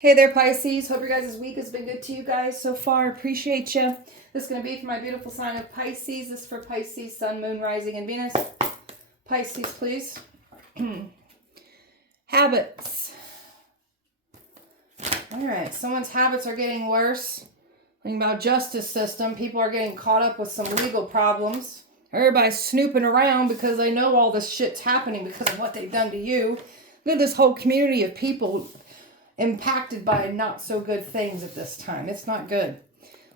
Hey there, Pisces. Hope your guys' week has been good to you guys so far. Appreciate you. This is going to be for my beautiful sign of Pisces. This is for Pisces, Sun, Moon, Rising, and Venus. Pisces, please. Habits. All right. Someone's habits are getting worse. Thinking about justice system. People are getting caught up with some legal problems. Everybody's snooping around because they know all this shit's happening because of what they've done to you. Look at this whole community of people impacted by not so good things at this time. It's not good.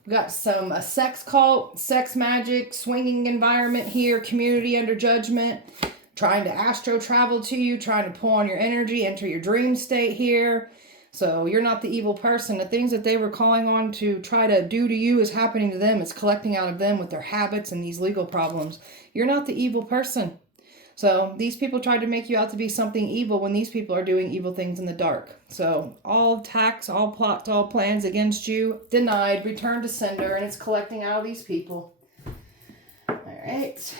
We got a sex cult, sex magic, swinging environment here, community under judgment, trying to astro travel to you, trying to pull on your energy, enter your dream state here. So you're not the evil person. The things that they were calling on to try to do to you is happening to them. It's collecting out of them with their habits and these legal problems. You're not the evil person. So these people tried to make you out to be something evil when these people are doing evil things in the dark. So all attacks, all plots, all plans against you, denied, returned to sender, and it's collecting out of these people. All right.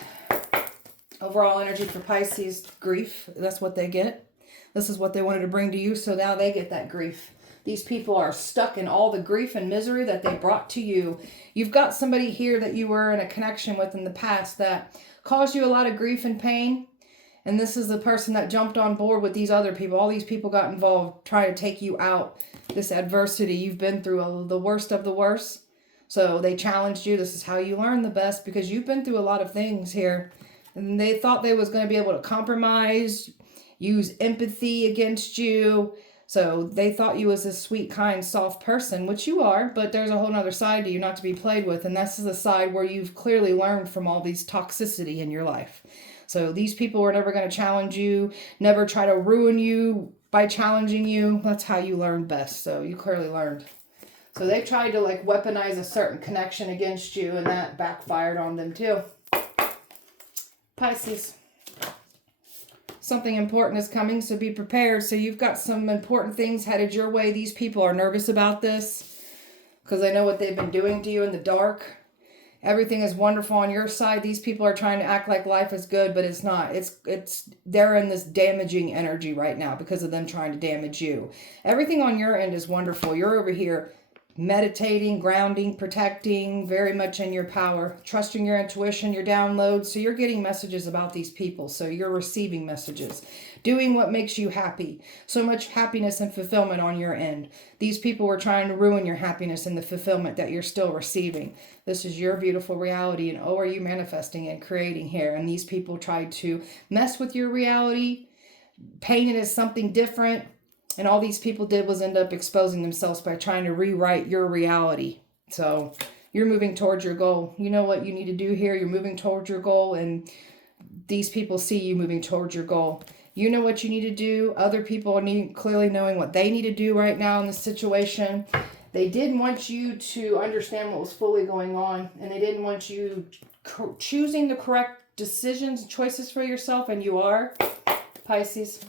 Overall energy for Pisces, grief. That's what they get. This is what they wanted to bring to you, so now they get that grief. These people are stuck in all the grief and misery that they brought to you. You've got somebody here that you were in a connection with in the past that caused you a lot of grief and pain. And this is the person that jumped on board with these other people. All these people got involved trying to take you out. This adversity, you've been through the worst of the worst. So they challenged you. This is how you learn the best because you've been through a lot of things here. And they thought they was going to be able to compromise, use empathy against you. So they thought you was this sweet, kind, soft person, which you are, but there's a whole nother side to you not to be played with. And this is the side where you've clearly learned from all these toxicity in your life. So these people were never going to challenge you, never try to ruin you by challenging you. That's how you learn best. So you clearly learned. So they tried to weaponize a certain connection against you, and that backfired on them too. Pisces. Something important is coming, so be prepared. So you've got some important things headed your way. These people are nervous about this because they know what they've been doing to you in the dark. Everything is wonderful on your side. These people are trying to act like life is good, but it's not. They're in this damaging energy right now because of them trying to damage you. Everything on your end is wonderful. You're over here meditating, grounding, protecting, very much in your power, trusting your intuition, your downloads. So you're getting messages about these people. So you're receiving messages, doing what makes you happy. So much happiness and fulfillment on your end. These people were trying to ruin your happiness and the fulfillment that you're still receiving. This is your beautiful reality, and are you manifesting and creating here? And these people tried to mess with your reality, paint it as something different. And all these people did was end up exposing themselves by trying to rewrite your reality. So you're moving towards your goal. You know what you need to do here. You're moving towards your goal, and these people see you moving towards your goal. You know what you need to do. Other people are clearly knowing what they need to do right now in this situation. They didn't want you to understand what was fully going on, and they didn't want you choosing the correct decisions and choices for yourself, and you are, Pisces.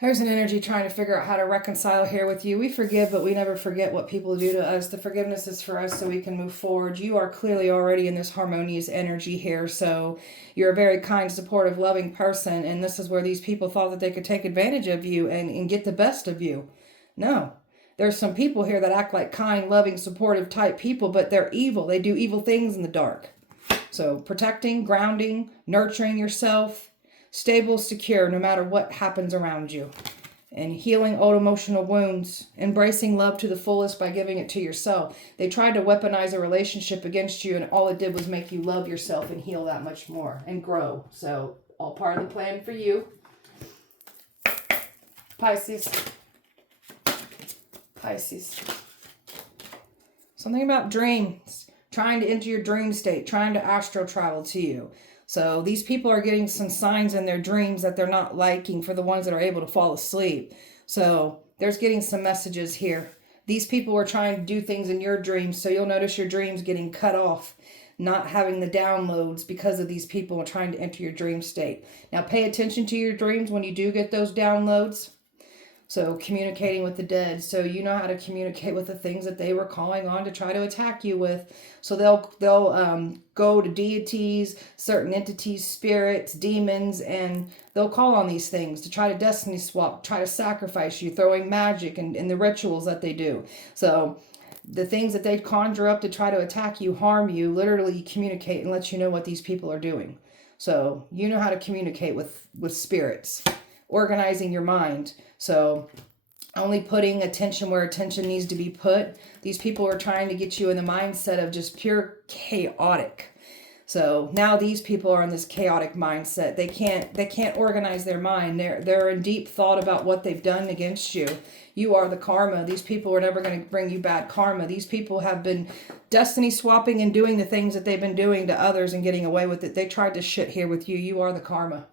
There's an energy trying to figure out how to reconcile here with you. We forgive, but we never forget what people do to us. The forgiveness is for us so we can move forward. You are clearly already in this harmonious energy here. So you're a very kind, supportive, loving person. And this is where these people thought that they could take advantage of you and get the best of you. No. There's some people here that act like kind, loving, supportive type people, but they're evil. They do evil things in the dark. So protecting, grounding, nurturing yourself, stable, secure, no matter what happens around you. And healing old emotional wounds. Embracing love to the fullest by giving it to yourself. They tried to weaponize a relationship against you, and all it did was make you love yourself and heal that much more and grow. So all part of the plan for you. Pisces. Pisces. Something about dreams. Trying to enter your dream state. Trying to astral travel to you. So these people are getting some signs in their dreams that they're not liking for the ones that are able to fall asleep. So there's getting some messages here. These people were trying to do things in your dreams. So you'll notice your dreams getting cut off, not having the downloads because of these people trying to enter your dream state. Now pay attention to your dreams when you do get those downloads. So communicating with the dead. So you know how to communicate with the things that they were calling on to try to attack you with. So they'll go to deities, certain entities, spirits, demons, and they'll call on these things to try to destiny swap, try to sacrifice you, throwing magic and the rituals that they do. So the things that they conjure up to try to attack you, harm you, literally communicate and let you know what these people are doing. So you know how to communicate with spirits, organizing your mind. So only putting attention where attention needs to be put. These people are trying to get you in the mindset of just pure chaotic. So now these people are in this chaotic mindset. They can't organize their mind. They're in deep thought about what they've done against you. You are the karma. These people are never going to bring you bad karma. These people have been destiny swapping and doing the things that they've been doing to others and getting away with it. They tried to shit here with you. You are the karma.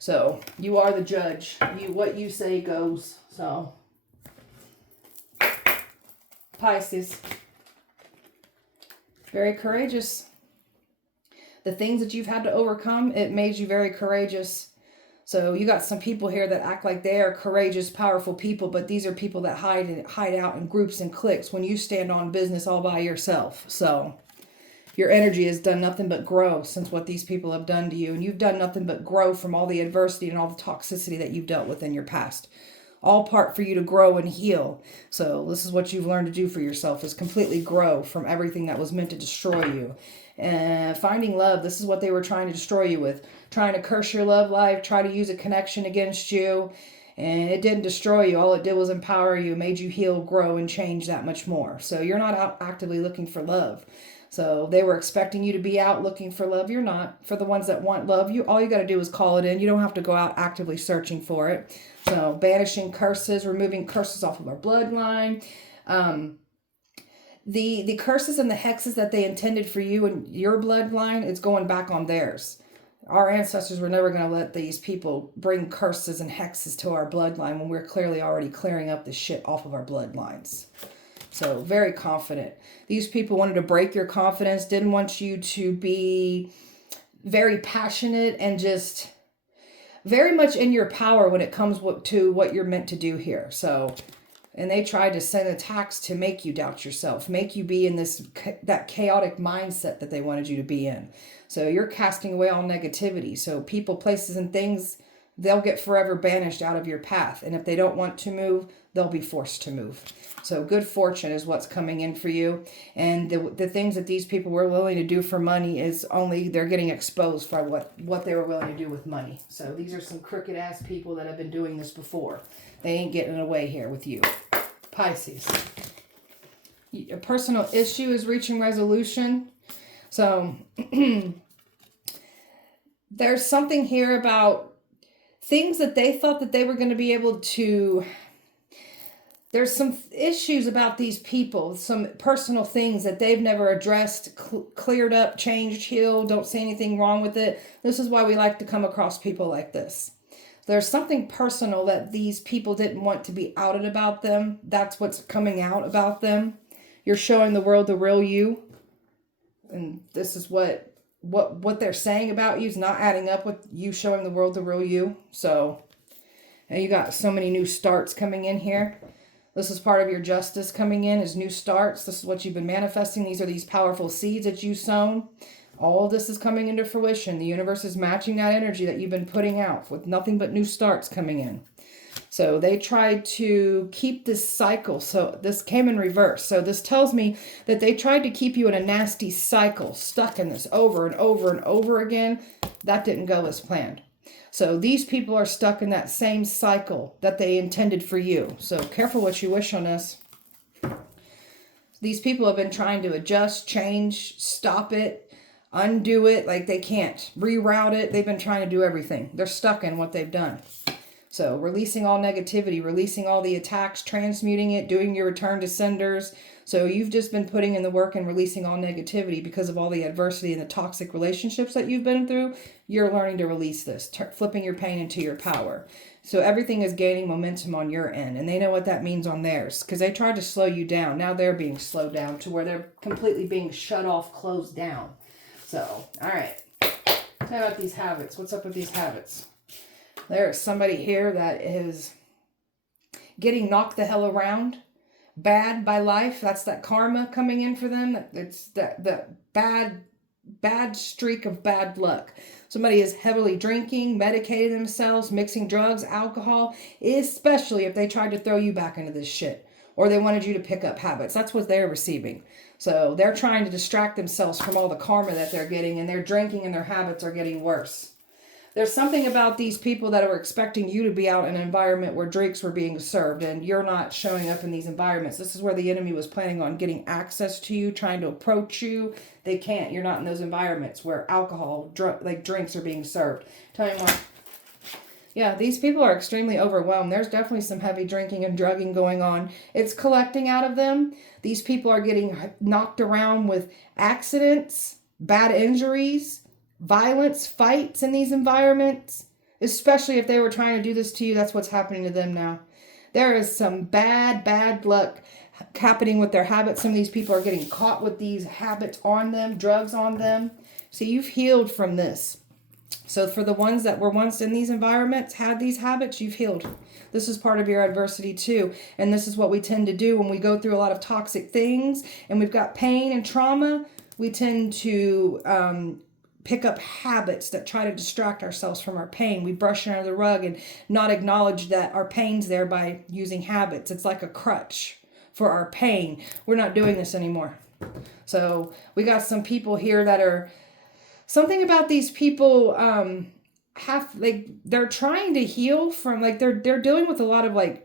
So you are the judge. What you say goes. So Pisces, very courageous. The things that you've had to overcome, it made you very courageous. So you got some people here that act like they are courageous, powerful people, but these are people that hide out in groups and cliques when you stand on business all by yourself. So your energy has done nothing but grow since what these people have done to you. And you've done nothing but grow from all the adversity and all the toxicity that you've dealt with in your past. All part for you to grow and heal. So this is what you've learned to do for yourself, is completely grow from everything that was meant to destroy you. And finding love, this is what they were trying to destroy you with. Trying to curse your love life, try to use a connection against you. And it didn't destroy you. All it did was empower you, made you heal, grow, and change that much more. So you're not out actively looking for love. So they were expecting you to be out looking for love. You're not. For the ones that want love, all you got to do is call it in. You don't have to go out actively searching for it. So banishing curses, removing curses off of our bloodline. The curses and the hexes that they intended for you and your bloodline, it's going back on theirs. Our ancestors were never going to let these people bring curses and hexes to our bloodline when we're clearly already clearing up the shit off of our bloodlines. So very confident. These people wanted to break your confidence, didn't want you to be very passionate and just very much in your power when it comes to what you're meant to do here. So, and they tried to send attacks to make you doubt yourself, make you be in that chaotic mindset that they wanted you to be in. So you're casting away all negativity. So people, places, and things, they'll get forever banished out of your path. And if they don't want to move, they'll be forced to move. So good fortune is what's coming in for you. And the things that these people were willing to do for money is only, they're getting exposed for what they were willing to do with money. So these are some crooked ass people that have been doing this before. They ain't getting away here with you. Pisces. A personal issue is reaching resolution. So there's something here about things that they thought that they were going to be able to. There's some issues about these people, some personal things that they've never addressed, cleared up, changed, healed, don't see anything wrong with it. This is why we like to come across people like this. There's something personal that these people didn't want to be outed about them. That's what's coming out about them. You're showing the world the real you. And this is what they're saying about you is not adding up with you showing the world the real you. So, and you got so many new starts coming in here. This is part of your justice coming in, is new starts. This is what you've been manifesting. These are these powerful seeds that you've sown. All of this is coming into fruition. The universe is matching that energy that you've been putting out with nothing but new starts coming in. So they tried to keep this cycle. So this came in reverse. So this tells me that they tried to keep you in a nasty cycle, stuck in this over and over and over again. That didn't go as planned. So these people are stuck in that same cycle that they intended for you. So careful what you wish on this. These people have been trying to adjust, change, stop it, undo it. Like they can't reroute it. They've been trying to do everything. They're stuck in what they've done. So releasing all negativity, releasing all the attacks, transmuting it, doing your return to senders. So you've just been putting in the work and releasing all negativity because of all the adversity and the toxic relationships that you've been through. You're learning to release this, flipping your pain into your power. So everything is gaining momentum on your end. And they know what that means on theirs because they tried to slow you down. Now they're being slowed down to where they're completely being shut off, closed down. So, all right. Tell me about these habits. What's up with these habits? There's somebody here that is getting knocked the hell around bad by life. That's that karma coming in for them. It's the bad streak of bad luck. Somebody is heavily drinking, medicating themselves, mixing drugs, alcohol, especially if they tried to throw you back into this shit or they wanted you to pick up habits. That's what they're receiving. So they're trying to distract themselves from all the karma that they're getting, and their drinking and their habits are getting worse. There's something about these people that are expecting you to be out in an environment where drinks were being served and you're not showing up in these environments. This is where the enemy was planning on getting access to you, trying to approach you. They can't. You're not in those environments where alcohol, drinks are being served. Tell me more. Yeah, these people are extremely overwhelmed. There's definitely some heavy drinking and drugging going on. It's collecting out of them. These people are getting knocked around with accidents, bad injuries, violence, fights in these environments, especially if they were trying to do this to you. That's what's happening to them now. There is some bad luck happening with their habits. Some of these people are getting caught with these habits on them, drugs on them. So you've healed from this. So for the ones that were once in these environments, had these habits, you've healed. This is part of your adversity too. And this is what we tend to do when we go through a lot of toxic things and we've got pain and trauma. We tend to pick up habits that try to distract ourselves from our pain. We brush it under the rug and not acknowledge that our pain's there by using habits. It's like a crutch for our pain. We're not doing this anymore. So we got some people here that are, something about these people they're trying to heal from, they're dealing with a lot of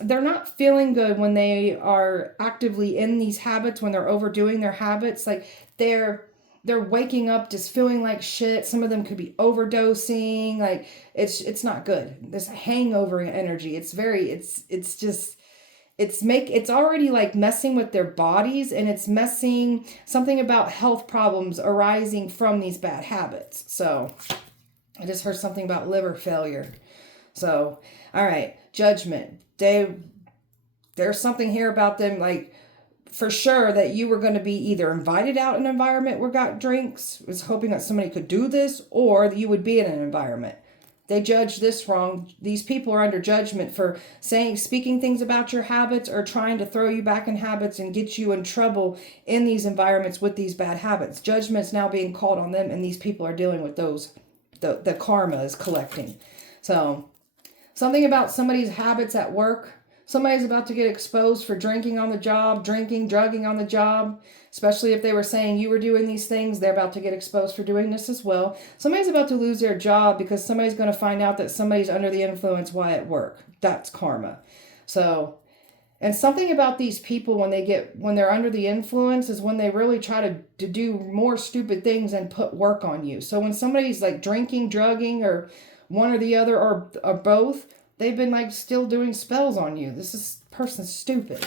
they're not feeling good when they are actively in these habits, when they're overdoing their habits. They're waking up just feeling like shit. Some of them could be overdosing. It's not good. This hangover energy. It's already messing with their bodies, and it's messing something about health problems arising from these bad habits. So I just heard something about liver failure. So, all right, judgment. There's something here about them, for sure that you were going to be either invited out in an environment where got drinks, was hoping that somebody could do this, or that you would be in an environment. They judge this wrong. These people are under judgment for speaking things about your habits or trying to throw you back in habits and get you in trouble in these environments with these bad habits. Judgment's now being called on them, and these people are dealing with those. The karma is collecting. So something about somebody's habits at work. Somebody's about to get exposed for drinking on the job, drugging on the job. Especially if they were saying you were doing these things, they're about to get exposed for doing this as well. Somebody's about to lose their job because somebody's going to find out that somebody's under the influence while at work. That's karma. So, and something about these people when they're under the influence is when they really try to do more stupid things and put work on you. So when somebody's drinking, drugging, or one or the other, or both, they've been still doing spells on you. This person's stupid.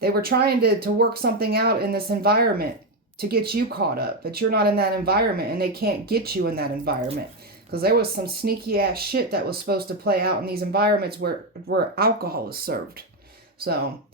They were trying to work something out in this environment to get you caught up, but you're not in that environment, and they can't get you in that environment because there was some sneaky ass shit that was supposed to play out in these environments where alcohol is served. So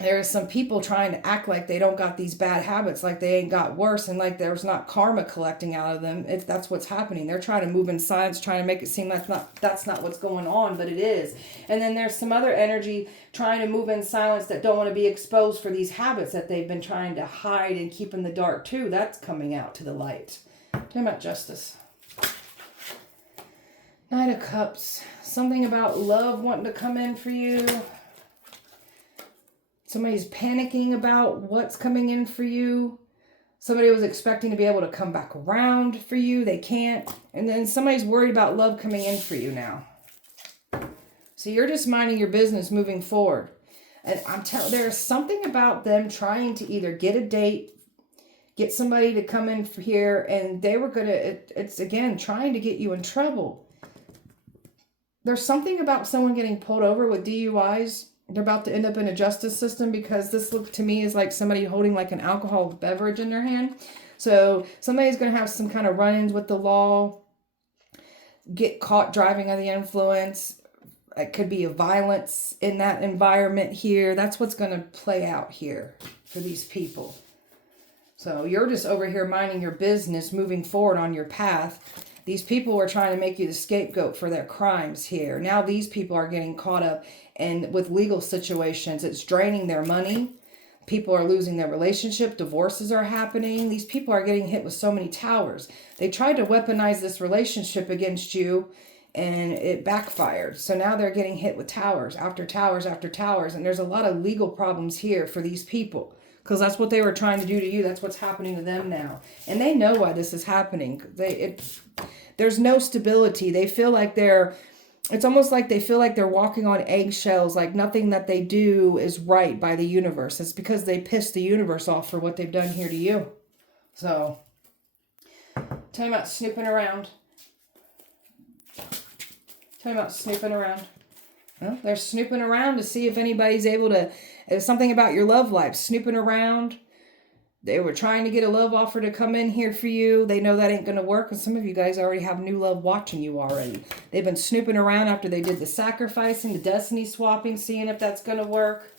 there's some people trying to act like they don't got these bad habits, like they ain't got worse, and there's not karma collecting out of them. That's what's happening. They're trying to move in silence, trying to make it seem like that's not what's going on, but it is. And then there's some other energy trying to move in silence that don't want to be exposed for these habits that they've been trying to hide and keep in the dark too. That's coming out to the light. Talking about justice. Knight of Cups. Something about love wanting to come in for you. Somebody's panicking about what's coming in for you. Somebody was expecting to be able to come back around for you. They can't. And then somebody's worried about love coming in for you now. So you're just minding your business moving forward. And I'm telling you, there's something about them trying to either get a date, get somebody to come in for here, and they were going to, it's again, trying to get you in trouble. There's something about someone getting pulled over with DUIs. They're about to end up in a justice system because this look to me is like somebody holding an alcohol beverage in their hand. So somebody's going to have some kind of run-ins with the law, get caught driving under the influence. It could be a violence in that environment here. That's what's going to play out here for these people. So you're just over here minding your business, moving forward on your path. These people were trying to make you the scapegoat for their crimes here. Now these people are getting caught up with legal situations. It's draining their money. People are losing their relationship. Divorces are happening. These people are getting hit with so many towers. They tried to weaponize this relationship against you, and it backfired. So now they're getting hit with towers after towers after towers. And there's a lot of legal problems here for these people, because that's what they were trying to do to you. That's what's happening to them now. And they know why this is happening. There's no stability. They feel like it's almost like they feel like they're walking on eggshells, like nothing that they do is right by the universe. It's because they pissed the universe off for what they've done here to you. So, tell me about snooping around. Tell me about snooping around. Well, they're snooping around to see if anybody's able to... It's something about your love life. Snooping around. They were trying to get a love offer to come in here for you. They know that ain't going to work. And some of you guys already have new love watching you already. They've been snooping around after they did the sacrificing, the destiny swapping, seeing if that's going to work.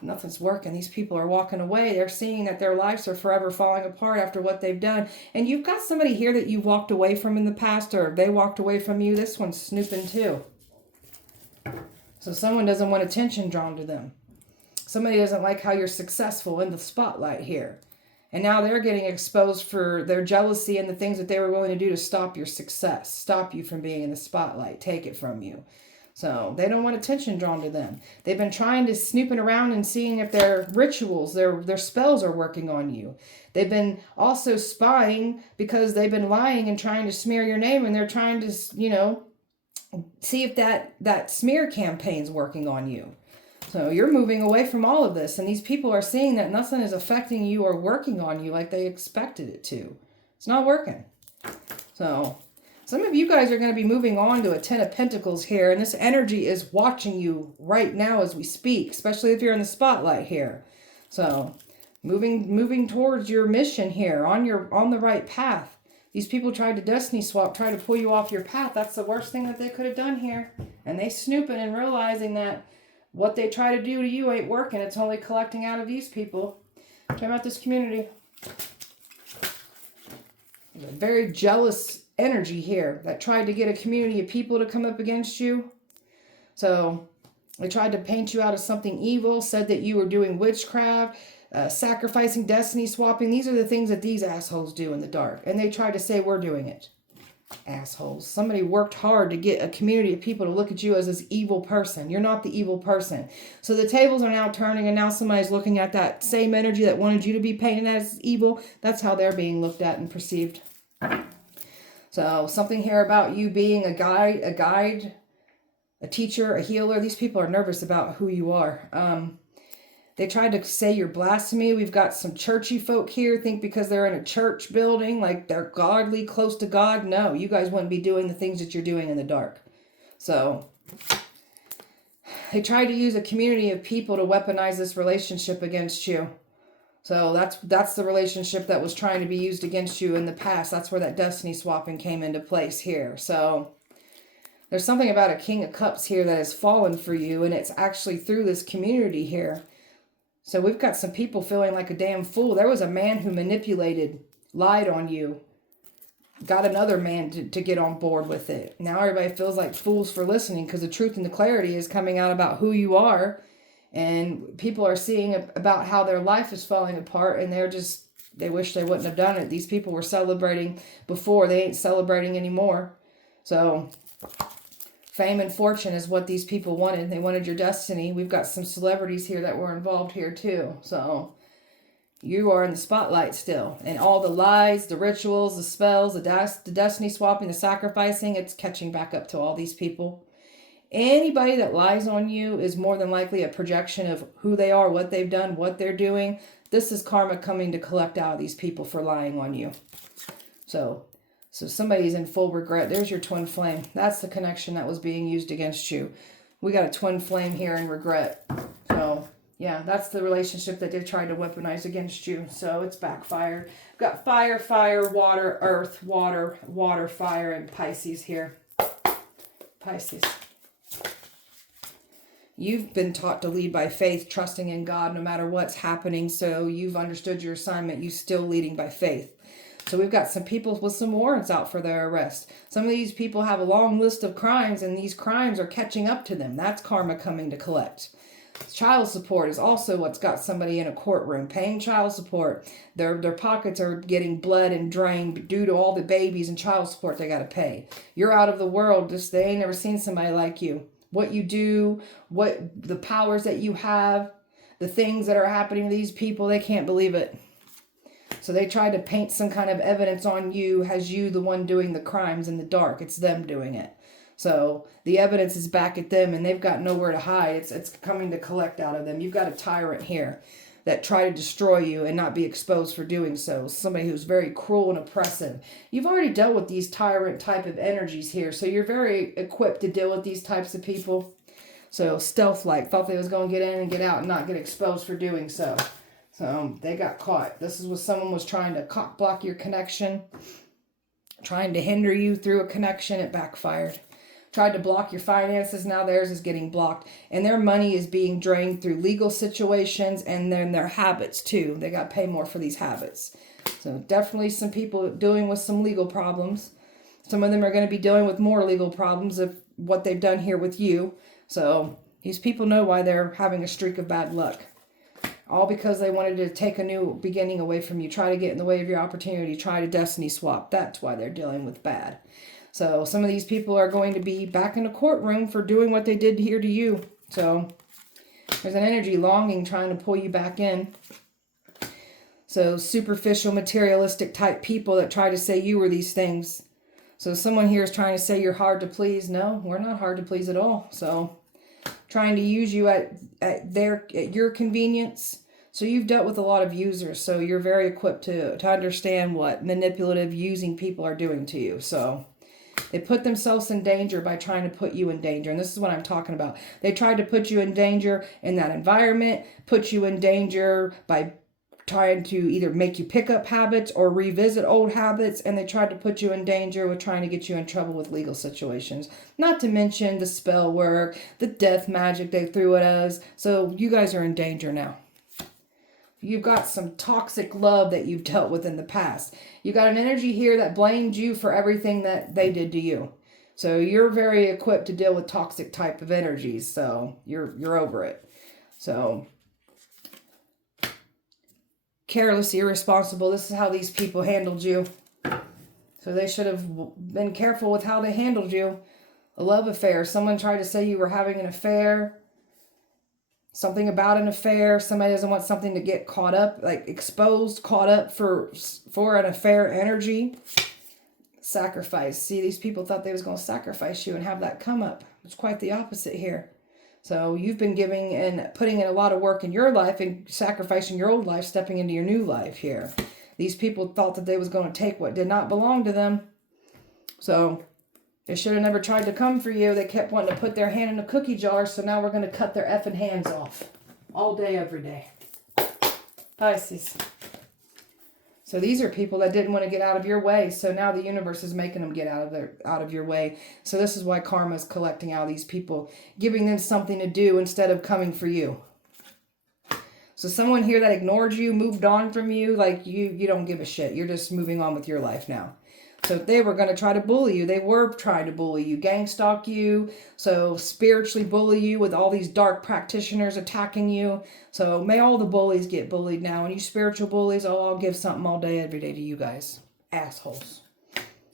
Nothing's working. These people are walking away. They're seeing that their lives are forever falling apart after what they've done. And you've got somebody here that you've walked away from in the past, or they walked away from you. This one's snooping too. So someone doesn't want attention drawn to them. Somebody doesn't like how you're successful in the spotlight here. And now they're getting exposed for their jealousy and the things that they were willing to do to stop your success, stop you from being in the spotlight, take it from you. So they don't want attention drawn to them. They've been trying to snooping around and seeing if their rituals, their spells are working on you. They've been also spying because they've been lying and trying to smear your name, and they're trying to, see if that smear campaign's working on you. So you're moving away from all of this, and these people are seeing that nothing is affecting you or working on you like they expected it to. It's not working. So some of you guys are going to be moving on to a 10 of Pentacles here, and this energy is watching you right now as we speak, especially if you're in the spotlight here. So moving towards your mission here, on the right path. These people tried to destiny swap, try to pull you off your path. That's the worst thing that they could have done here. And they snooping and realizing that what they try to do to you ain't working. It's only collecting out of these people. Talk about this community. There's a very jealous energy here that tried to get a community of people to come up against you. So they tried to paint you out as something evil, said that you were doing witchcraft, sacrificing, destiny swapping. These are the things that these assholes do in the dark. And they tried to say we're doing it. Assholes. Somebody worked hard to get a community of people to look at you as this evil person. You're not the evil person. So the tables are now turning, and now somebody's looking at that same energy that wanted you to be painted as evil. That's how they're being looked at and perceived. So something here about you being a guide, a teacher, a healer. These people are nervous about who you are. They tried to say you're blasphemy. We've got some churchy folk here, think because they're in a church building, like they're godly, close to God. No, you guys wouldn't be doing the things that you're doing in the dark. So they tried to use a community of people to weaponize this relationship against you. So that's the relationship that was trying to be used against you in the past. That's where that destiny swapping came into place here. So there's something about a King of Cups here that has fallen for you, and it's actually through this community here. So we've got some people feeling like a damn fool. There was a man who manipulated, lied on you, got another man to get on board with it. Now everybody feels like fools for listening because the truth and the clarity is coming out about who you are. And people are seeing about how their life is falling apart, and they wish they wouldn't have done it. These people were celebrating before. They ain't celebrating anymore. So fame and fortune is what these people wanted. They wanted your destiny. We've got some celebrities here that were involved here too. So you are in the spotlight still. And all the lies, the rituals, the spells, the destiny swapping, the sacrificing, it's catching back up to all these people. Anybody that lies on you is more than likely a projection of who they are, what they've done, what they're doing. This is karma coming to collect out of these people for lying on you. So somebody's in full regret. There's your twin flame. That's the connection that was being used against you. We got a twin flame here in regret. So, yeah, that's the relationship that they tried to weaponize against you. So it's backfired. We've got fire, fire, water, earth, water, water, fire, and Pisces here. Pisces. You've been taught to lead by faith, trusting in God no matter what's happening. So you've understood your assignment. You're still leading by faith. So we've got some people with some warrants out for their arrest. Some of these people have a long list of crimes, and these crimes are catching up to them. That's karma coming to collect. Child support is also what's got somebody in a courtroom paying child support. Their pockets are getting blood and drained due to all the babies and child support they got to pay. You're out of the world. Just they ain't never seen somebody like you. What you do, what the powers that you have, the things that are happening to these people, they can't believe it. So they tried to paint some kind of evidence on you as you the one doing the crimes in the dark. It's them doing it. So the evidence is back at them, and they've got nowhere to hide. It's coming to collect out of them. You've got a tyrant here that try to destroy you and not be exposed for doing so. Somebody who's very cruel and oppressive. You've already dealt with these tyrant type of energies here, so you're very equipped to deal with these types of people. So stealth-like, thought they was going to get in and get out and not get exposed for doing so. So they got caught. This is what someone was trying to cock block your connection, trying to hinder you through a connection. It backfired. Tried to block your finances. Now theirs is getting blocked. And their money is being drained through legal situations, and then their habits too. They got to pay more for these habits. So definitely some people dealing with some legal problems. Some of them are going to be dealing with more legal problems of what they've done here with you. So these people know why they're having a streak of bad luck. All because they wanted to take a new beginning away from you. Try to get in the way of your opportunity. Try to destiny swap. That's why they're dealing with bad. So some of these people are going to be back in a courtroom for doing what they did here to you. So there's an energy longing trying to pull you back in. So superficial, materialistic type people that try to say you were these things. So someone here is trying to say you're hard to please. No, we're not hard to please at all. So trying to use you at your convenience. So you've dealt with a lot of users. So you're very equipped to understand what manipulative using people are doing to you. So they put themselves in danger by trying to put you in danger. And this is what I'm talking about. They tried to put you in danger in that environment, put you in danger by trying to either make you pick up habits or revisit old habits. And they tried to put you in danger with trying to get you in trouble with legal situations. Not to mention the spell work, the death magic they threw at us. So you guys are in danger now. You've got some toxic love that you've dealt with in the past. You got an energy here that blamed you for everything that they did to you. So you're very equipped to deal with toxic type of energies. So you're over it. So careless, irresponsible. This is how these people handled you. So they should have been careful with how they handled you. A love affair. Someone tried to say you were having an affair. Something about an affair. Somebody doesn't want something to get caught up, like exposed, caught up for an affair energy. Sacrifice. See, these people thought they was going to sacrifice you and have that come up. It's quite the opposite here. So you've been giving and putting in a lot of work in your life and sacrificing your old life, stepping into your new life here. These people thought that they was going to take what did not belong to them. So they should have never tried to come for you. They kept wanting to put their hand in a cookie jar, so now we're going to cut their effing hands off. All day, every day. Pisces. So these are people that didn't want to get out of your way, so now the universe is making them get out of your way. So this is why karma is collecting out these people, giving them something to do instead of coming for you. So someone here that ignored you, moved on from you, like you don't give a shit. You're just moving on with your life now. So they were going to try to bully you. They were trying to bully you, gang stalk you, so spiritually bully you with all these dark practitioners attacking you. So may all the bullies get bullied now. And you spiritual bullies, oh, I'll give something all day, every day to you guys. Assholes.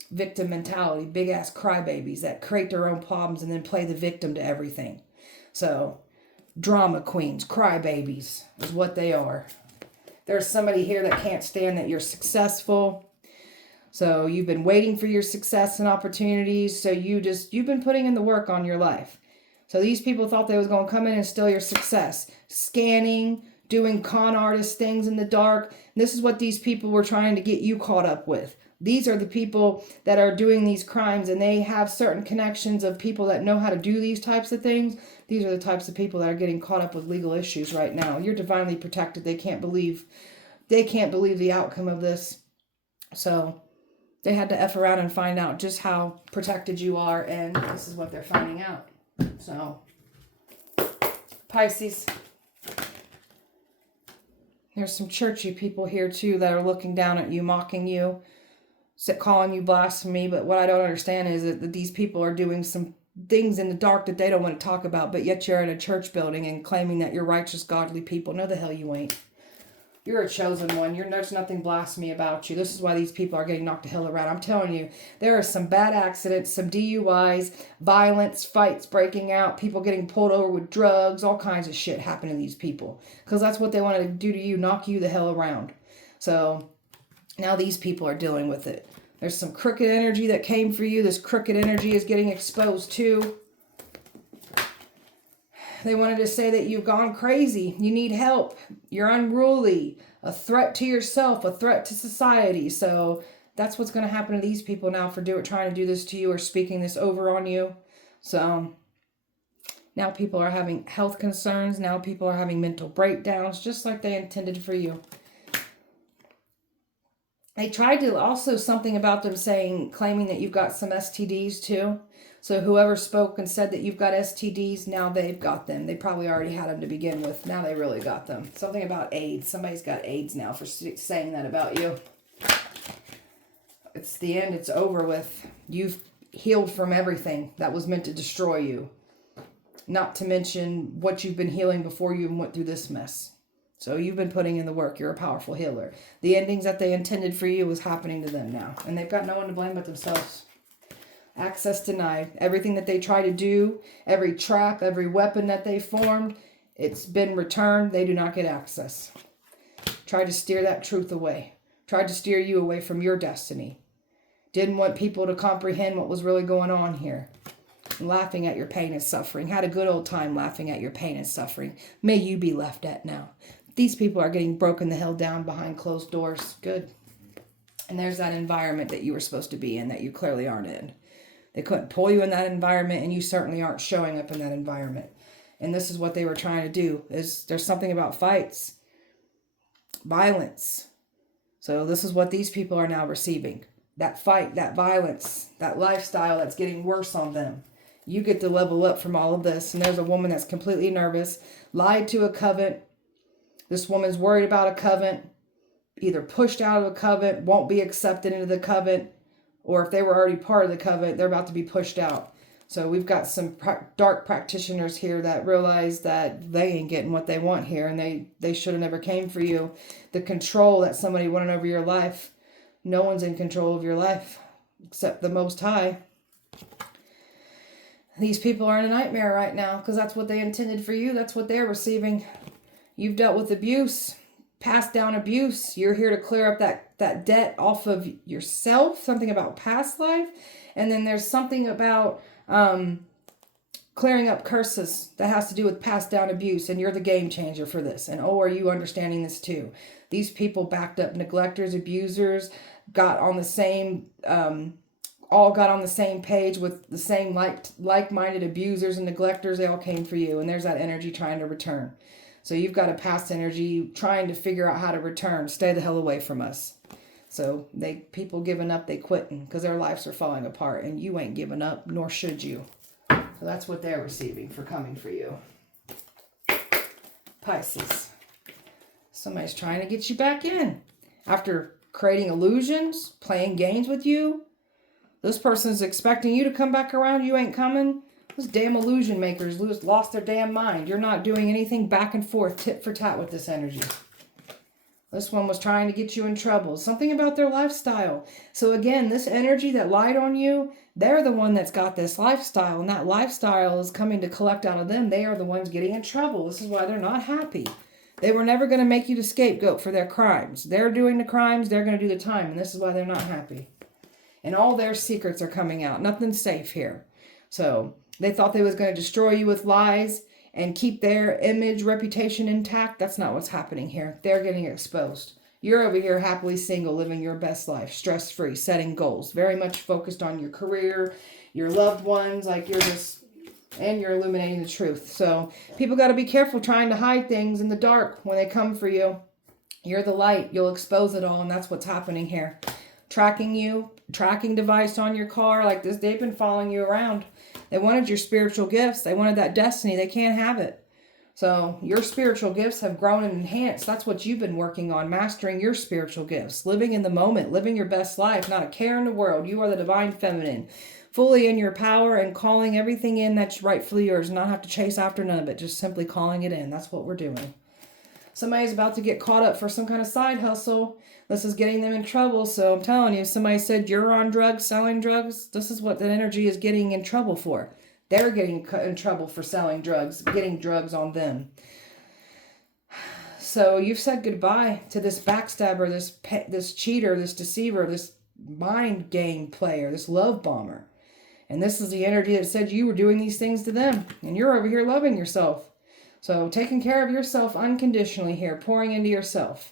Victim mentality, big ass crybabies that create their own problems and then play the victim to everything. So drama queens, crybabies is what they are. There's somebody here that can't stand that you're successful. So you've been waiting for your success and opportunities. So you've been putting in the work on your life. So these people thought they was going to come in and steal your success. Scanning, doing con artist things in the dark. And this is what these people were trying to get you caught up with. These are the people that are doing these crimes, and they have certain connections of people that know how to do these types of things. These are the types of people that are getting caught up with legal issues right now. You're divinely protected. They can't believe the outcome of this. So they had to F around and find out just how protected you are, and this is what they're finding out. So, Pisces. There's some churchy people here, too, that are looking down at you, mocking you. calling you blasphemy, but what I don't understand is that these people are doing some things in the dark that they don't want to talk about, but yet you're in a church building and claiming that you're righteous, godly people. No, the hell you ain't. You're a chosen one. There's nothing blasphemy about you. This is why these people are getting knocked the hell around. I'm telling you, there are some bad accidents, some DUIs, violence, fights breaking out, people getting pulled over with drugs, all kinds of shit happening to these people. Because that's what they want to do to you, knock you the hell around. So now these people are dealing with it. There's some crooked energy that came for you. This crooked energy is getting exposed too. They wanted to say that you've gone crazy. You need help. You're unruly. A threat to yourself. A threat to society. So that's what's going to happen to these people now for trying to do this to you or speaking this over on you. So now people are having health concerns. Now people are having mental breakdowns just like they intended for you. They tried to also something about them claiming that you've got some STDs too. So whoever spoke and said that you've got STDs, now they've got them. They probably already had them to begin with. Now they really got them. Something about AIDS. Somebody's got AIDS now for saying that about you. It's the end. It's over with. You've healed from everything that was meant to destroy you. Not to mention what you've been healing before you even went through this mess. So you've been putting in the work. You're a powerful healer. The endings that they intended for you was happening to them now. And they've got no one to blame but themselves. Access denied. Everything that they try to do, every trap, every weapon that they formed, it's been returned. They do not get access. Tried to steer that truth away. Tried to steer you away from your destiny. Didn't want people to comprehend what was really going on here. Laughing at your pain and suffering. Had a good old time laughing at your pain and suffering. May you be laughed at now. These people are getting broken the hell down behind closed doors. Good. And there's that environment that you were supposed to be in that you clearly aren't in. They couldn't pull you in that environment, and you certainly aren't showing up in that environment. And this is what they were trying to do. There's something about fights, violence. So this is what these people are now receiving. That fight, that violence, that lifestyle that's getting worse on them. You get to level up from all of this. And there's a woman that's completely nervous, lied to a covenant. This woman's worried about a covenant, either pushed out of a covenant, won't be accepted into the covenant, or if they were already part of the covenant, they're about to be pushed out. So we've got some dark practitioners here that realize that they ain't getting what they want here, and they should have never came for you. The control that somebody wanted over your life, no one's in control of your life except the Most High. These people are in a nightmare right now because that's what they intended for you. That's what they're receiving. You've dealt with abuse, passed down abuse. You're here to clear up that debt off of yourself, something about past life. And then there's something about clearing up curses that has to do with passed down abuse. And you're the game changer for this. And are you understanding this too? These people backed up neglectors, abusers, got on the same, all got on the same page with the same like-minded abusers and neglectors. They all came for you. And there's that energy trying to return. So you've got a past energy trying to figure out how to return. Stay the hell away from us. So people giving up, they quitting because their lives are falling apart. And you ain't giving up, nor should you. So that's what they're receiving for coming for you. Pisces. Somebody's trying to get you back in. After creating illusions, playing games with you, this person's expecting you to come back around. You ain't coming. Those damn illusion makers lost their damn mind. You're not doing anything back and forth, tit for tat with this energy. This one was trying to get you in trouble. Something about their lifestyle. So again, this energy that lied on you, they're the one that's got this lifestyle. And that lifestyle is coming to collect out of them. They are the ones getting in trouble. This is why they're not happy. They were never going to make you the scapegoat for their crimes. They're doing the crimes. They're going to do the time. And this is why they're not happy. And all their secrets are coming out. Nothing's safe here. So they thought they was going to destroy you with lies and keep their image, reputation intact. That's not what's happening here. They're getting exposed. You're over here happily single, living your best life, stress-free, setting goals, very much focused on your career, your loved ones, like and you're illuminating the truth. So people got to be careful trying to hide things in the dark when they come for you. You're the light. You'll expose it all, and that's what's happening here. Tracking you, tracking device on your car like this. They've been following you around. They wanted your spiritual gifts. They wanted that destiny. They can't have it. So your spiritual gifts have grown and enhanced. That's what you've been working on, mastering your spiritual gifts, living in the moment, living your best life, not a care in the world. You are the divine feminine, fully in your power and calling everything in that's rightfully yours, not have to chase after none of it, just simply calling it in. That's what we're doing. Somebody's about to get caught up for some kind of side hustle. This is getting them in trouble. So I'm telling you, somebody said you're on drugs, selling drugs. This is what the energy is getting in trouble for. They're getting in trouble for selling drugs, getting drugs on them. So you've said goodbye to this backstabber, this cheater, this deceiver, this mind game player, this love bomber. And this is the energy that said you were doing these things to them. And you're over here loving yourself. So taking care of yourself unconditionally here, pouring into yourself.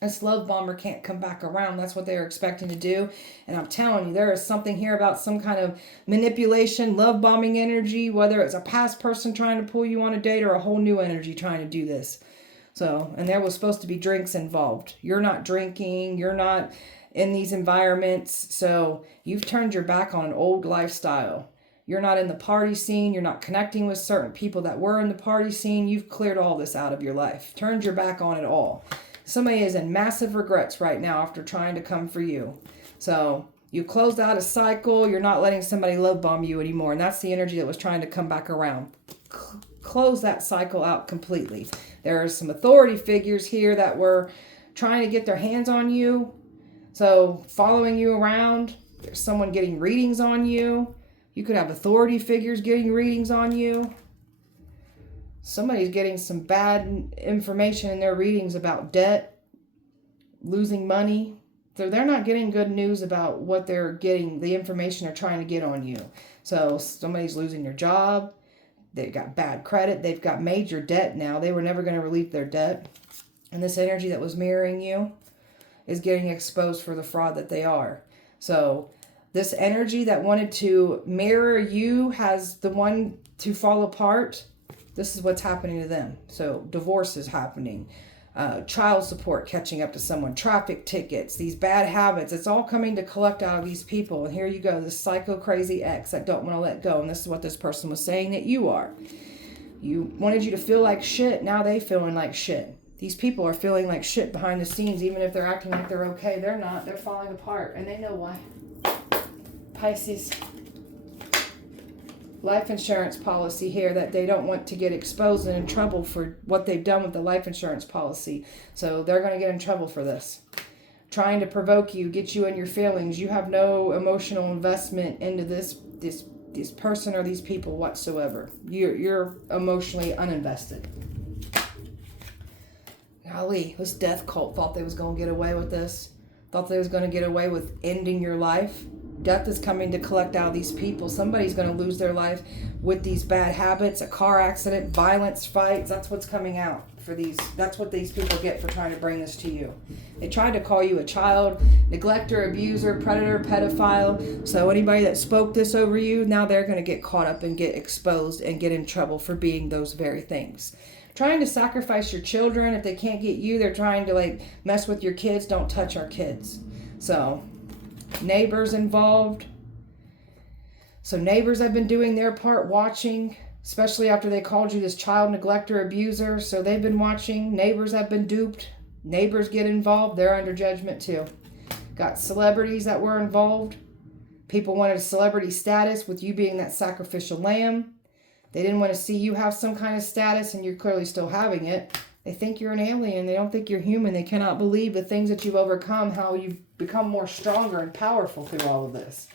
This love bomber can't come back around. That's what they're expecting to do. And I'm telling you, there is something here about some kind of manipulation, love bombing energy, whether it's a past person trying to pull you on a date or a whole new energy trying to do this. So, and there was supposed to be drinks involved. You're not drinking. You're not in these environments. So you've turned your back on an old lifestyle. You're not in the party scene. You're not connecting with certain people that were in the party scene. You've cleared all this out of your life. Turned your back on it all. Somebody is in massive regrets right now after trying to come for you. So you closed out a cycle. You're not letting somebody love bomb you anymore. And that's the energy that was trying to come back around. Close that cycle out completely. There are some authority figures here that were trying to get their hands on you. So following you around. There's someone getting readings on you. You could have authority figures getting readings on you. Somebody's getting some bad information in their readings about debt, losing money. So they're not getting good news about what they're getting, the information they're trying to get on you. So somebody's losing their job. They've got bad credit. They've got major debt now. They were never going to relieve their debt. And this energy that was mirroring you is getting exposed for the fraud that they are. So this energy that wanted to mirror you has the one to fall apart. This is what's happening to them. So divorce is happening. Child support catching up to someone. Traffic tickets. These bad habits. It's all coming to collect out of these people. And here you go. This psycho crazy ex that don't want to let go. And this is what this person was saying that you are. You wanted you to feel like shit. Now they feeling like shit. These people are feeling like shit behind the scenes. Even if they're acting like they're okay. They're not. They're falling apart. And they know why. Pisces. Life insurance policy here that they don't want to get exposed and in trouble for what they've done with the life insurance policy. So they're going to get in trouble for this. Trying to provoke you, get you in your feelings. You have no emotional investment into this person or these people whatsoever. You're emotionally uninvested. Golly, this death cult thought they was going to get away with this. Thought they was going to get away with ending your life. Death is coming to collect out of these people. Somebody's going to lose their life with these bad habits, a car accident, violence, fights. That's what's coming out for these. That's what these people get for trying to bring this to you. They tried to call you a child neglector, abuser, predator, pedophile. So anybody that spoke this over you, now they're going to get caught up and get exposed and get in trouble for being those very things. Trying to sacrifice your children. If they can't get you, they're trying to mess with your kids. Don't touch our kids. So neighbors involved. So neighbors have been doing their part, watching, especially after they called you this child neglector, abuser. So they've been watching. Neighbors have been duped. Neighbors get involved. They're under judgment too. Got celebrities that were involved. People wanted celebrity status with you being that sacrificial lamb. They didn't want to see you have some kind of status, and you're clearly still having it. They think you're an alien. They don't think you're human. They cannot believe the things that you've overcome, how you've become more stronger and powerful through all of this.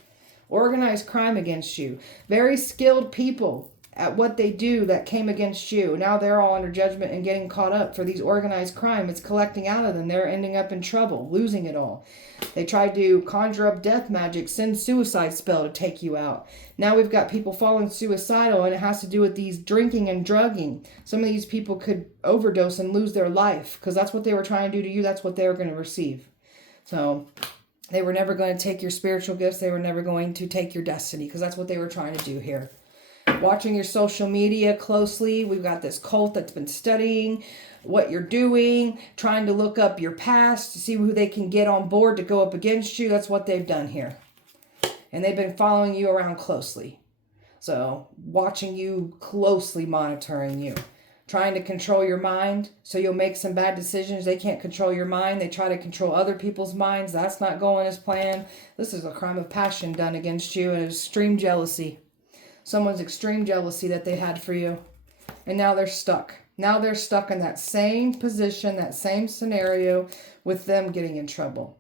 Organized crime against you. Very skilled people at what they do that came against you. Now they're all under judgment and getting caught up for these organized crime. It's collecting out of them. They're ending up in trouble, losing it all. They tried to conjure up death magic, send suicide spell to take you out. Now we've got people falling suicidal, and it has to do with these drinking and drugging. Some of these people could overdose and lose their life because that's what they were trying to do to you. That's what they were going to receive. So they were never going to take your spiritual gifts. They were never going to take your destiny because that's what they were trying to do here. Watching your social media closely. We've got this cult that's been studying what you're doing, trying to look up your past to see who they can get on board to go up against you. That's what they've done here. And they've been following you around closely. So watching you closely, monitoring you. trying to control your mind so you'll make some bad decisions. They can't control your mind. They try to control other people's minds. That's not going as planned. This is a crime of passion done against you and extreme jealousy. Someone's extreme jealousy that they had for you. And now they're stuck. Now they're stuck in that same position, that same scenario with them getting in trouble.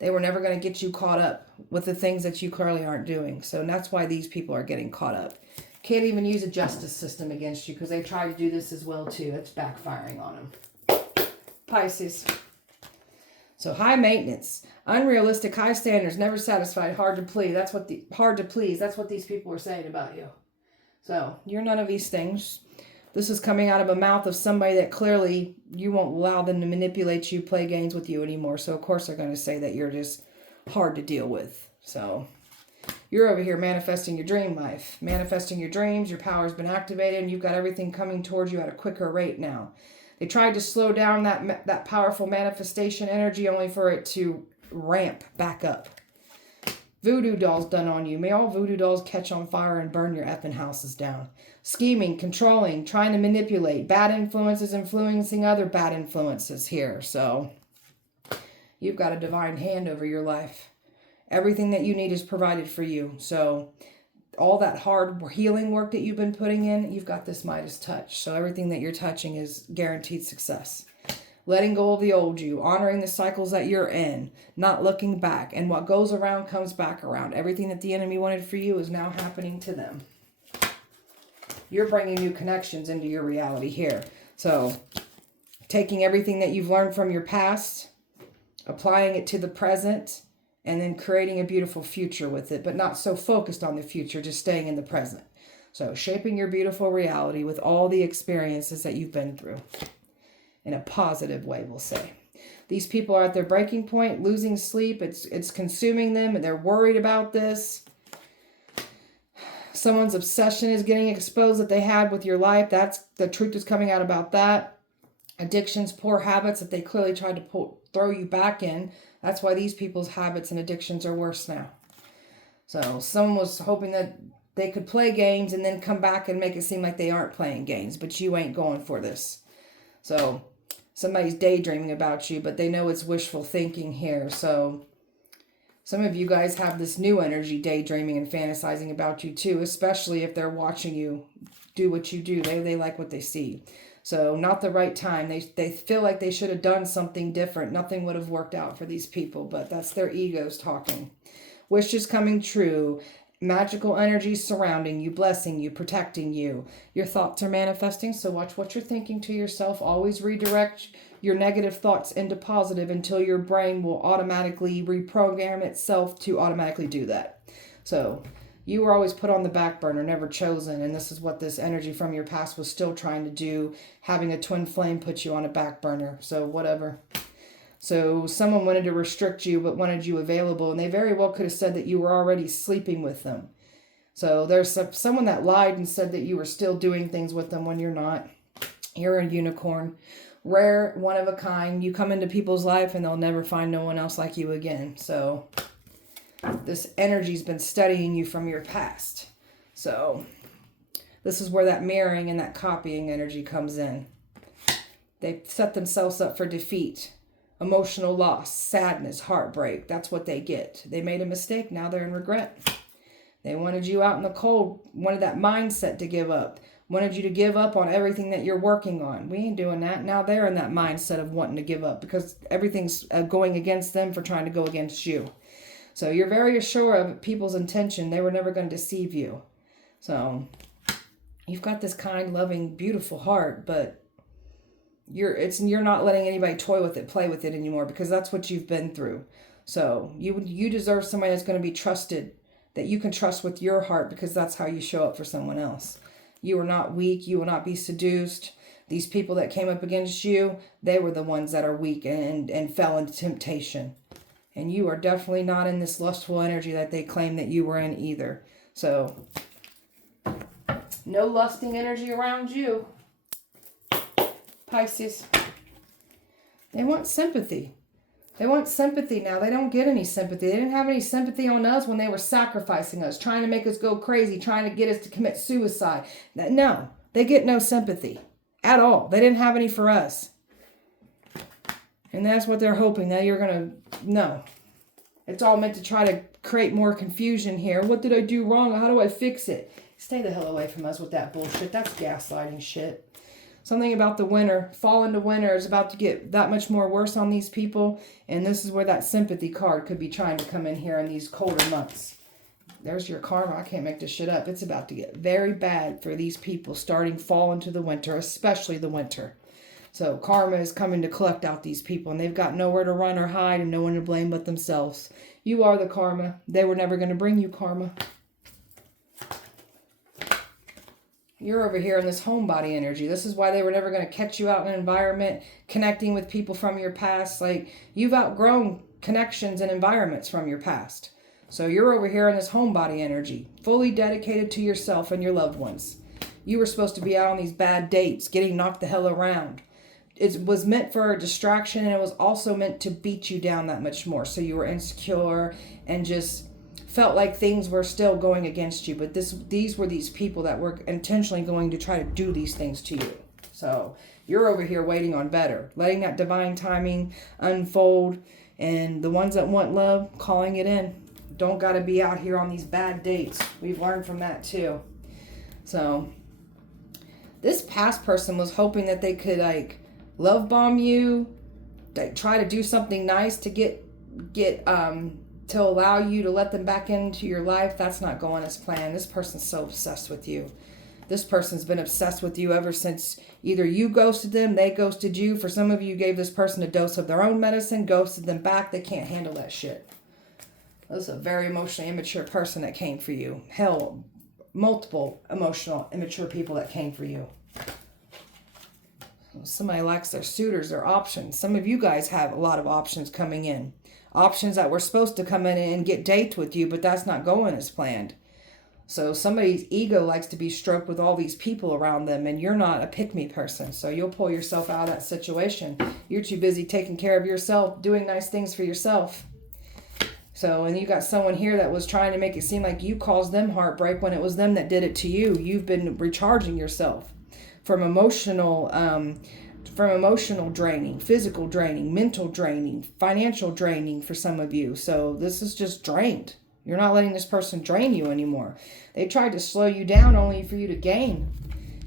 They were never going to get you caught up with the things that you clearly aren't doing. So that's why these people are getting caught up. Can't even use a justice system against you because they try to do this as well too. It's backfiring on them. Pisces. So high maintenance, unrealistic, high standards, never satisfied, hard to please. That's what these people are saying about you. So you're none of these things. This is coming out of a mouth of somebody that clearly you won't allow them to manipulate you, play games with you anymore. So of course they're going to say that you're just hard to deal with. So you're over here manifesting your dream life, manifesting your dreams. Your power's been activated and you've got everything coming towards you at a quicker rate now. They tried to slow down that powerful manifestation energy only for it to ramp back up. Voodoo dolls done on you. May all voodoo dolls catch on fire and burn your effing houses down. Scheming, controlling, trying to manipulate. Bad influences influencing other bad influences here. So you've got a divine hand over your life. Everything that you need is provided for you. So all that hard healing work that you've been putting in, you've got this Midas touch. So everything that you're touching is guaranteed success. Letting go of the old you, honoring the cycles that you're in, not looking back. And what goes around comes back around. Everything that the enemy wanted for you is now happening to them. You're bringing new connections into your reality here. So taking everything that you've learned from your past, applying it to the present, and then creating a beautiful future with it, but not so focused on the future, just staying in the present. So shaping your beautiful reality with all the experiences that you've been through. In a positive way, we'll say. These people are at their breaking point, losing sleep. It's consuming them, and they're worried about this. Someone's obsession is getting exposed that they had with your life. That's the truth is coming out about that. Addictions, poor habits that they clearly tried to throw you back in. That's why these people's habits and addictions are worse now. So someone was hoping that they could play games and then come back and make it seem like they aren't playing games, but you ain't going for this. So somebody's daydreaming about you, but they know it's wishful thinking here. So some of you guys have this new energy daydreaming and fantasizing about you too, especially if they're watching you do what you do. They like what they see. So not the right time. They feel like they should have done something different. Nothing would have worked out for these people, but that's their egos talking. Wishes coming true. Magical energies surrounding you, blessing you, protecting you. Your thoughts are manifesting, so watch what you're thinking to yourself. Always redirect your negative thoughts into positive until your brain will automatically reprogram itself to automatically do that. So you were always put on the back burner, never chosen, and this is what this energy from your past was still trying to do. Having a twin flame put you on a back burner, so whatever. So someone wanted to restrict you but wanted you available, and they very well could have said that you were already sleeping with them. So there's someone that lied and said that you were still doing things with them when you're not. You're a unicorn. Rare, one of a kind. You come into people's life and they'll never find no one else like you again. So this energy's been studying you from your past. So this is where that mirroring and that copying energy comes in. They set themselves up for defeat. Emotional loss, sadness, heartbreak. That's what they get. They made a mistake. Now they're in regret. They wanted you out in the cold. Wanted that mindset to give up. Wanted you to give up on everything that you're working on. We ain't doing that. Now they're in that mindset of wanting to give up because everything's going against them for trying to go against you. So you're very assured of people's intention. They were never going to deceive you. So you've got this kind, loving, beautiful heart, but you're not letting anybody toy with it, play with it anymore, because that's what you've been through. So you deserve somebody that's going to be trusted, that you can trust with your heart, because that's how you show up for someone else. You are not weak. You will not be seduced. These people that came up against you, they were the ones that are weak and fell into temptation. And you are definitely not in this lustful energy that they claim that you were in either. So no lusting energy around you. Pisces. They want sympathy. They want sympathy now. They don't get any sympathy. They didn't have any sympathy on us when they were sacrificing us, trying to make us go crazy, trying to get us to commit suicide. No. They get no sympathy at all. They didn't have any for us. And that's what they're hoping, that you're going to know. It's all meant to try to create more confusion here. What did I do wrong? How do I fix it? Stay the hell away from us with that bullshit. That's gaslighting shit. Something about the winter. Fall into winter is about to get that much more worse on these people. And this is where that sympathy card could be trying to come in here in these colder months. There's your karma. I can't make this shit up. It's about to get very bad for these people starting fall into the winter, especially the winter. So karma is coming to collect out these people, and they've got nowhere to run or hide and no one to blame but themselves. You are the karma. They were never going to bring you karma. You're over here in this homebody energy. This is why they were never going to catch you out in an environment, connecting with people from your past. Like, you've outgrown connections and environments from your past. So you're over here in this homebody energy, fully dedicated to yourself and your loved ones. You were supposed to be out on these bad dates, getting knocked the hell around. It was meant for a distraction, and it was also meant to beat you down that much more. So you were insecure and just felt like things were still going against you. But these were these people that were intentionally going to try to do these things to you. So you're over here waiting on better, letting that divine timing unfold. And the ones that want love, calling it in. Don't got to be out here on these bad dates. We've learned from that too. So this past person was hoping that they could like love bomb you, like try to do something nice to get to allow you to let them back into your life. That's not going as planned. This person's so obsessed with you. This person's been obsessed with you ever since either you ghosted them, they ghosted you. For some of you, gave this person a dose of their own medicine, ghosted them back. They can't handle that shit. This is a very emotionally immature person that came for you. Hell, multiple emotional immature people that came for you. Somebody lacks their suitors, their options. Some of you guys have a lot of options coming in. Options that were supposed to come in and get dates with you, but that's not going as planned. So somebody's ego likes to be stroked with all these people around them, and you're not a pick-me person. So you'll pull yourself out of that situation. You're too busy taking care of yourself, doing nice things for yourself. So, and you got someone here that was trying to make it seem like you caused them heartbreak when it was them that did it to you. You've been recharging yourself from emotional draining, physical draining, mental draining, financial draining for some of you. So this is just drained. You're not letting this person drain you anymore. They tried to slow you down only for you to gain.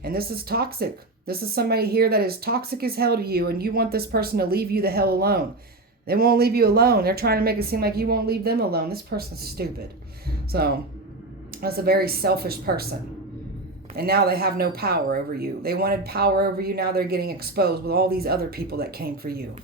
And this is toxic. This is somebody here that is toxic as hell to you, and you want this person to leave you the hell alone. They won't leave you alone. They're trying to make it seem like you won't leave them alone. This person's stupid. So that's a very selfish person. And now they have no power over you. They wanted power over you. Now they're getting exposed with all these other people that came for you.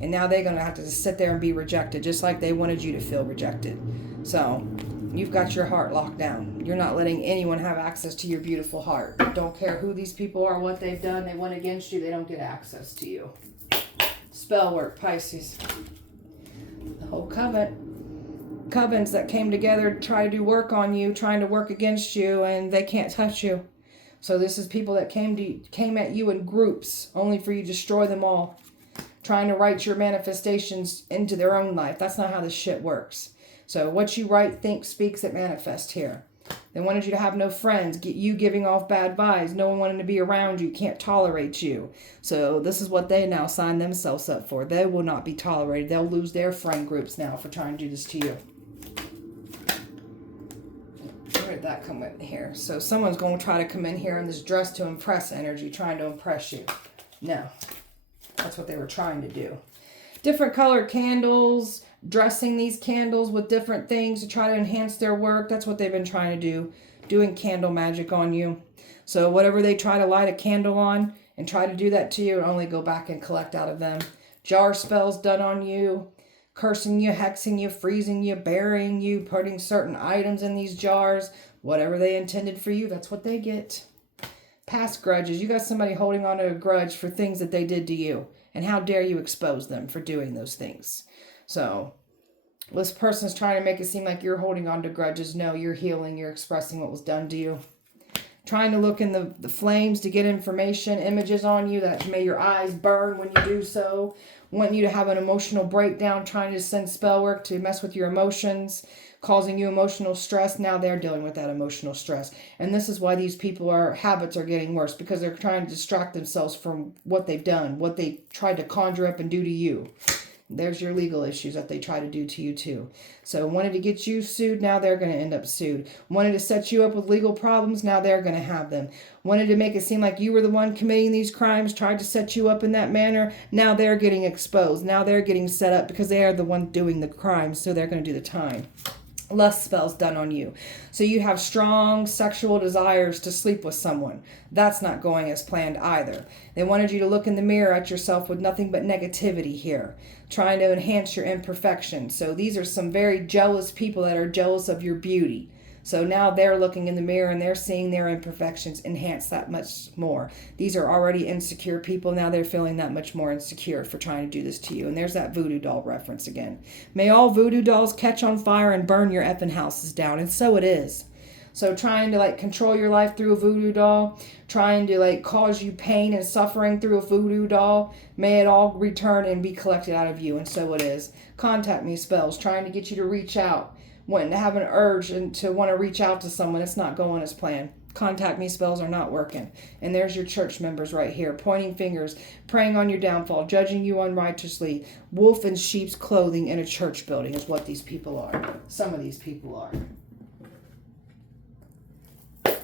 And now they're going to have to just sit there and be rejected, just like they wanted you to feel rejected. So you've got your heart locked down. You're not letting anyone have access to your beautiful heart. Don't care who these people are, what they've done. They went against you. They don't get access to you. Spellwork, Pisces. The whole covens that came together to try to do work on you, trying to work against you, and they can't touch you. So this is people that came at you in groups, only for you to destroy them all. Trying to write your manifestations into their own life. That's not how this shit works. So what you write, think, speaks, it manifests here. They wanted you to have no friends, you giving off bad vibes, no one wanting to be around you, can't tolerate you. So this is what they now sign themselves up for. They will not be tolerated. They'll lose their friend groups now for trying to do this to you. Where did that come in here? So someone's going to try to come in here in this dress to impress energy, trying to impress you. No. That's what they were trying to do. Different colored candles, dressing these candles with different things to try to enhance their work. That's what they've been trying to do, doing candle magic on you. So whatever they try to light a candle on and try to do that to you, only go back and collect out of them. Jar spells done on you, cursing you, hexing you, freezing you, burying you, putting certain items in these jars. Whatever they intended for you, that's what they get. Past grudges. You got somebody holding on to a grudge for things that they did to you. And how dare you expose them for doing those things. So this person's trying to make it seem like you're holding on to grudges. No, you're healing. You're expressing what was done to you. Trying to look in the flames to get information, images on you that may your eyes burn when you do so. Want you to have an emotional breakdown, trying to send spell work to mess with your emotions. causing you emotional stress. Now they're dealing with that emotional stress. And this is why these people habits are getting worse, because they're trying to distract themselves from what they've done, what they tried to conjure up and do to you. There's your legal issues that they try to do to you too. So wanted to get you sued, now they're going to end up sued. Wanted to set you up with legal problems, now they're going to have them. Wanted to make it seem like you were the one committing these crimes, tried to set you up in that manner, now they're getting exposed. Now they're getting set up because they are the one doing the crimes, so they're going to do the time. Lust spells done on you. So you have strong sexual desires to sleep with someone. That's not going as planned either. They wanted you to look in the mirror at yourself with nothing but negativity here, trying to enhance your imperfection. So these are some very jealous people that are jealous of your beauty. So now they're looking in the mirror and they're seeing their imperfections enhance that much more. These are already insecure people. Now they're feeling that much more insecure for trying to do this to you. And there's that voodoo doll reference again. May all voodoo dolls catch on fire and burn your effing houses down. And so it is. So trying to control your life through a voodoo doll, trying to cause you pain and suffering through a voodoo doll, may it all return and be collected out of you. And so it is. Contact me spells, trying to get you to reach out. Wanting to have an urge and to want to reach out to someone, it's not going as planned. Contact me spells are not working. And there's your church members right here, pointing fingers, preying on your downfall, judging you unrighteously. Wolf in sheep's clothing in a church building is what these people are. Some of these people are.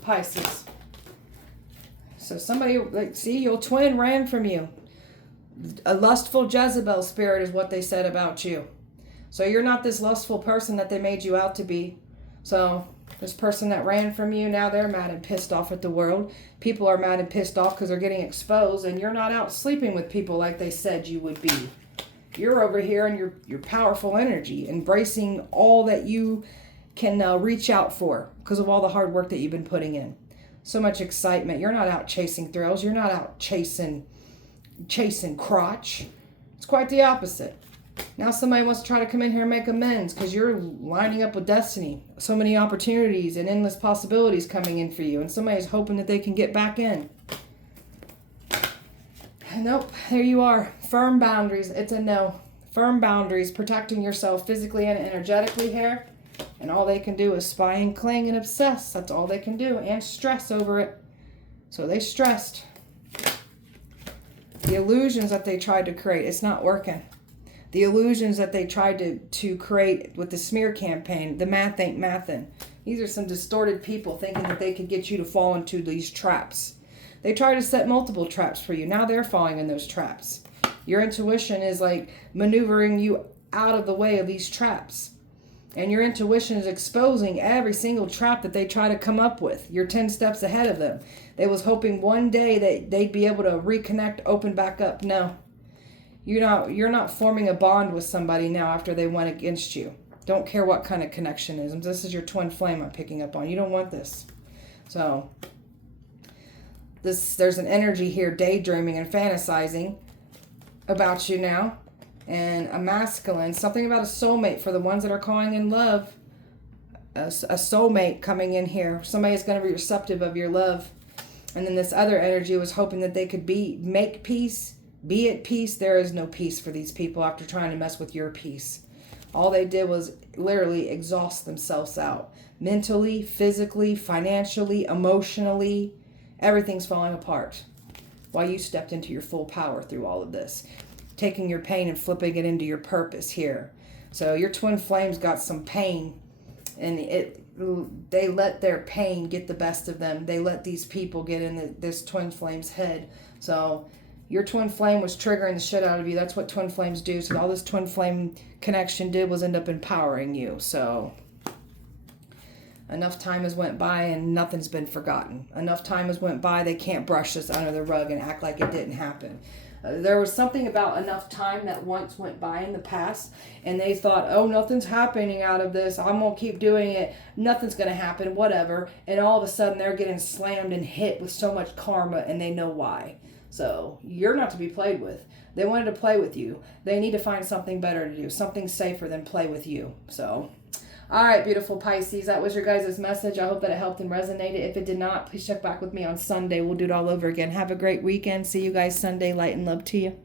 Pisces. So somebody, see, your twin ran from you. A lustful Jezebel spirit is what they said about you. So you're not this lustful person that they made you out to be. So this person that ran from you, now they're mad and pissed off at the world. People are mad and pissed off because they're getting exposed, and you're not out sleeping with people like they said you would be. You're over here in your powerful energy, embracing all that you can reach out for because of all the hard work that you've been putting in. So much excitement. You're not out chasing thrills. You're not out chasing crotch. It's quite the opposite. Now somebody wants to try to come in here and make amends because you're lining up with destiny. So many opportunities and endless possibilities coming in for you. And somebody's hoping that they can get back in. Nope, there you are. Firm boundaries. It's a no. Firm boundaries, protecting yourself physically and energetically here. And all they can do is spy and cling and obsess. That's all they can do. And stress over it. So they stressed. The illusions that they tried to create, it's not working. The illusions that they tried to create with the smear campaign, the math ain't mathin'. These are some distorted people thinking that they could get you to fall into these traps. They try to set multiple traps for you. Now they're falling in those traps. Your intuition is maneuvering you out of the way of these traps. And your intuition is exposing every single trap that they try to come up with. You're 10 steps ahead of them. They was hoping one day that they'd be able to reconnect, open back up. No. You're not forming a bond with somebody now after they went against you. Don't care what kind of connection is. This is your twin flame I'm picking up on. You don't want this. So there's an energy here daydreaming and fantasizing about you now. And a masculine, something about a soulmate for the ones that are calling in love. A soulmate coming in here. Somebody's going to be receptive of your love. And then this other energy was hoping that they could make peace. Be at peace. There is no peace for these people after trying to mess with your peace. All they did was literally exhaust themselves out. Mentally, physically, financially, emotionally. Everything's falling apart. While you stepped into your full power through all of this. Taking your pain and flipping it into your purpose here. So your twin flames got some pain. And they let their pain get the best of them. They let these people get in this twin flame's head. So your twin flame was triggering the shit out of you. That's what twin flames do. So all this twin flame connection did was end up empowering you. So enough time has went by and nothing's been forgotten. Enough time has went by, they can't brush this under the rug and act like it didn't happen. There was something about enough time that once went by in the past and they thought, oh, nothing's happening out of this. I'm going to keep doing it. Nothing's going to happen, whatever. And all of a sudden they're getting slammed and hit with so much karma and they know why. So you're not to be played with. They wanted to play with you. They need to find something better to do, something safer than play with you. So, all right, beautiful Pisces, that was your guys' message. I hope that it helped and resonated. If it did not, please check back with me on Sunday. We'll do it all over again. Have a great weekend. See you guys Sunday. Light and love to you.